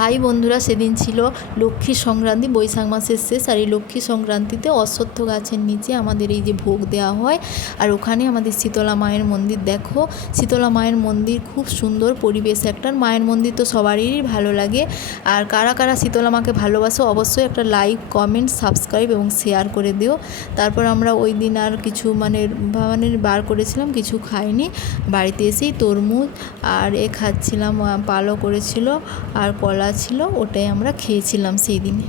High বন্ধুরা, সেদিন ছিল লক্ষ্মী সংক্রান্তি, বৈশাখ মাসের শেষ। আর এই লক্ষ্মী সংক্রান্তিতে অশ্বত্থ গাছের নিচে আমাদের এই যে ভোগ দেওয়া হয়, আর ওখানে আমাদের শীতলা মায়ের মন্দির। দেখো, শীতলা মায়ের মন্দির খুব সুন্দর পরিবেশ একটার। মায়ের মন্দির তো সবারই ভালো লাগে। আর কারা কারা শীতলা মাকে ভালোবাসো অবশ্যই একটা লাইক, কমেন্ট, সাবস্ক্রাইব এবং শেয়ার করে দিও। তারপর আমরা ওই দিন আর কিছু মানে বার করেছিলাম, কিছু খাইনি। বাড়িতে এসেই তরমুজ আর খাচ্ছিলাম, পালও করেছিল আর কলা ছিল, ওটাই আমরা খেয়েছিলাম সেই দিনে।